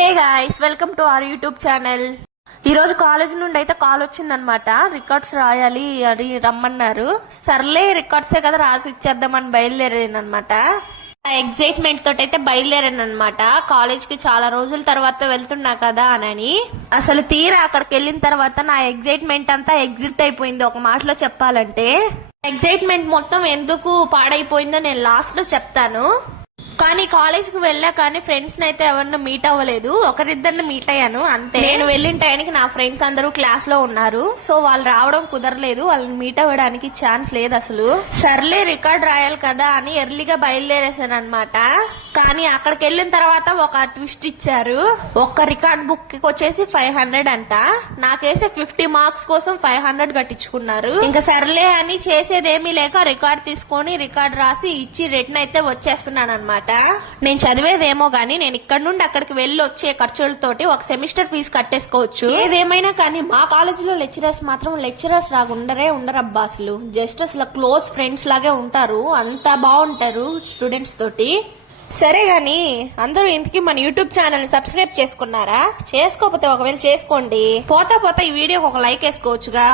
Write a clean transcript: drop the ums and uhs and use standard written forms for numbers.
Hey guys, welcome to our YouTube channel. ఈ రోజు college నుండి అయితే కాల్ వచ్చిందనమాట. రికార్డ్స్ రాయాలి అని రమ్మన్నారు. సర్లే రికార్డ్సే కదా రాసి ఇచ్చేద్దామని బయలుదేరానమాట. ఎగ్జైట్మెంట్ తోటి అయితే బయలుదేరాను అనమాట. కాలేజ్ కి చాలా రోజుల తర్వాత వెళ్తున్నా కదా అని. అసలు తీరా అక్కడికి వెళ్ళిన తర్వాత నా ఎగ్జైట్మెంట్ అంతా ఎగ్జిట్ అయిపోయింది. ఒక మాటలో చెప్పాలంటే ఎగ్జైట్మెంట్ మొత్తం ఎందుకు పాడైపోయిందో నేను లాస్ట్ లో చెప్తాను. కానీ కాలేజ్ కి వెళ్ళా కానీ ఫ్రెండ్స్ అయితే ఎవరిని మీట్ అవ్వలేదు. ఒకరిద్దరిని మీట్ అయ్యాను అంతే. నేను వెళ్ళిన టైంకి నా ఫ్రెండ్స్ అందరూ క్లాస్ లో ఉన్నారు. సో వాళ్ళు రావడం కుదరలేదు. వాళ్ళని మీట్ అవ్వడానికి ఛాన్స్ లేదు అసలు. సర్లే రికార్డ్ రాయాలి కదా అని ఎర్లీగా బయలుదేరేసాను అనమాట. కానీ అక్కడికి వెళ్ళిన తర్వాత ఒక ట్విస్ట్ ఇచ్చారు. ఒక్క రికార్డ్ బుక్ కి వచ్చేసి 500 అంట. నాకేసే 50 మార్క్స్ కోసం 500 కట్టించుకున్నారు. ఇంకా సర్లే అని చేసేదేమీ లేక రికార్డ్ తీసుకొని రికార్డ్ రాసి ఇచ్చి రిటర్న్ అయితే వచ్చేస్తున్నాను అనమాట. నేను చదివేదేమో గానీ నేను ఇక్కడ నుండి అక్కడికి వెళ్ళి వచ్చే ఖర్చులతోటి ఒక సెమిస్టర్ ఫీజు కట్టేసుకోవచ్చు. ఏదేమైనా కానీ మా కాలేజీలో లెక్చరర్స్ మాత్రం లెక్చరర్స్ లాగా ఉండరబ్బా. అసలు జస్ట్ అసలు క్లోజ్ ఫ్రెండ్స్ లాగే ఉంటారు. అంతా బాగుంటారు స్టూడెంట్స్ తోటి. సరే గాని అందరూ ఇంతకీ మన యూట్యూబ్ ఛానల్ ని సబ్స్క్రైబ్ చేసుకున్నారా? చేసుకోకపోతే ఒకవేళ చేసుకోండి. పోతా ఈ వీడియోకి ఒక లైక్ వేసుకోవచ్చుగా.